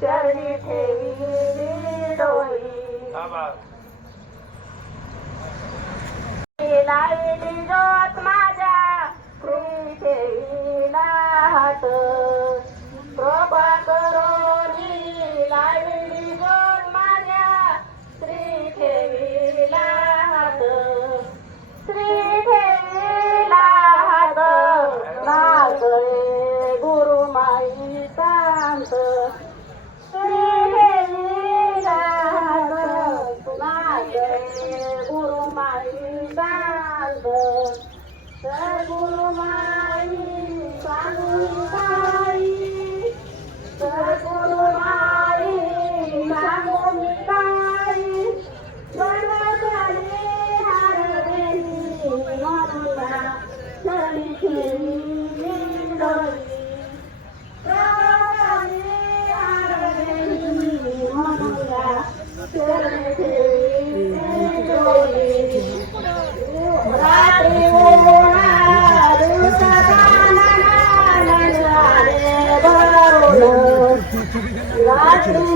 चरणी ठेवी डोळी. लावली 妈咪，把你。Lalu.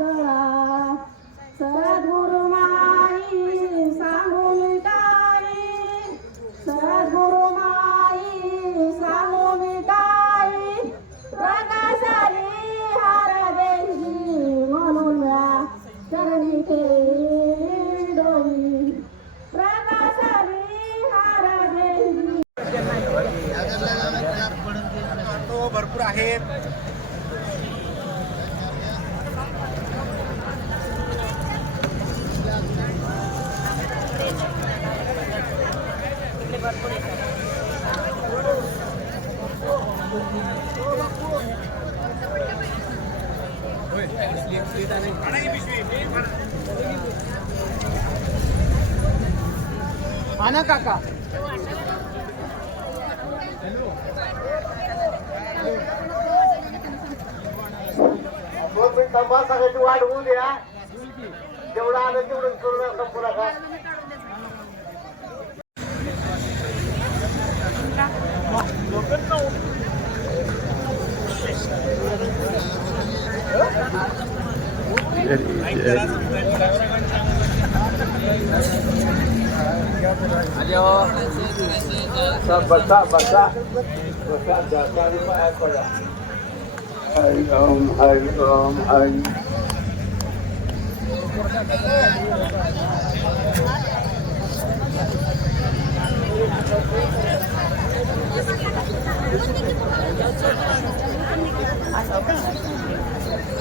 करा. सद्गुरु माई सांगून काही सद्गुरु माई सांगून काही प्रकाशाली हार देशी म्हणून या चरणी केली डोई प्रकाशाली हार देशी. भरपूर आहेत आना काका. वाट होऊ द्या. जेवढा आलं तेवढं करून संपूर्ण का Ayo, baca baca jasa lima ekor